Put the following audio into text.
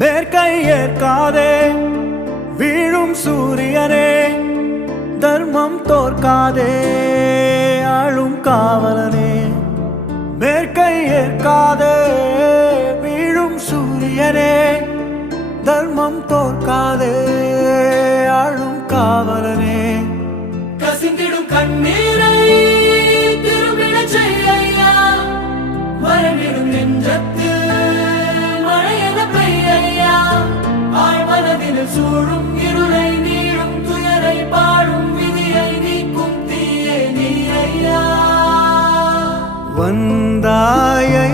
மேற்கை ஏற்காதே வீழும் சூரியனே, தர்மம் தோற்காதே ஆளும் காவலனே. மேற்கை ஏற்காதே வீழும் சூரியனே, தர்மம் தோற்காதே ஆளும் காவலனே. கசிந்திடும் கண்ணீரை திரும்பிட செய்யா, வரவிடும் நெஞ்சத்து மழையென பெய்யா. ஆழ்மனதில் சூழும் இருளை நீளும் துயரை பாடும் விதியை நீக்கும் தீயே நீ ஐயா. வந்தாயை